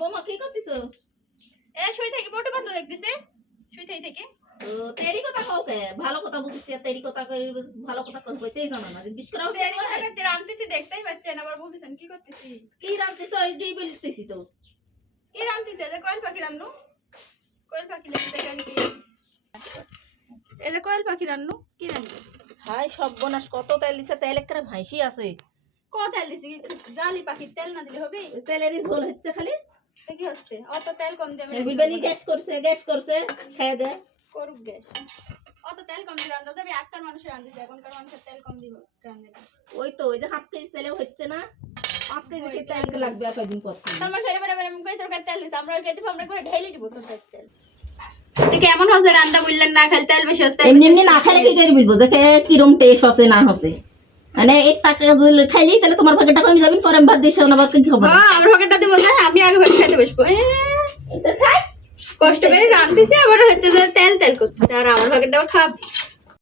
বৌমা কি করতেছো? এ শুই থেকে দেখতেছে। শুই থেকে থেকে। তো তেরি কথা কও কে? ভালো কথা আর তেরি কথা কই ভালো কথা কই কইতেই জানো না। জিজ্ঞেস করা হচ্ছে দেরি হয়ে গেছে রান্তেছি দেখতেই পাচ্ছেন আবার বলতেছেন কি করতেছি? কি রান্তেছো এই দুই বলতেছি তো। কি যে কোয়েল পাখি রান্নু কোয়েল পাখি লেগে দেখেন কি এই যে কোয়েল পাখি রান্নু কি রান্নু হাই সব বনাস কত তেল দিছে তেল একটা ভাইসি আছে। কত তেল দিছি? জালি পাখির তেল না দিলে হবে? তেলেরই ঝোল হচ্ছে খালি। কি হচ্ছে অত তেল কম দেবে বিলবানি গ্যাস করছে গ্যাস করছে খেয়ে দে। করুক গ্যাস। অত তেল কম দিয়ে রান্না যাবে একটার মানুষের রান্ধিছে এখনকার মানুষের তেল কম দিব রান্ধে না। ওই তো ওই যে হাফ কেজি তেলেও হচ্ছে না পাঁচ কেজি তেল লাগবে আর পর থেকে। তোর মাসে এবারে এবারে মুখ তেল দিছে আমরা ওই দিব আমরা করে ঢেলে দিব তোর তেল। দেখে এমন হচ্ছে রান্না বললেন না খালি তেল বেশি হচ্ছে এমনি এমনি না খেলে কি করে বলব দেখে কিরম টেস্ট হচ্ছে না হচ্ছে। মানে এক টাকা যদি খাই দিই তাহলে তোমার প্যাকেটটা কমে যাবেন পরে ভাত দিয়েছি আবার কি হবে? আমার ভাত খাইতে বসবো। কষ্ট করে রাঁধতেছে আবার হচ্ছে তেল তেল করতেছে। আর আমার ভাগেরটা আবার খাবে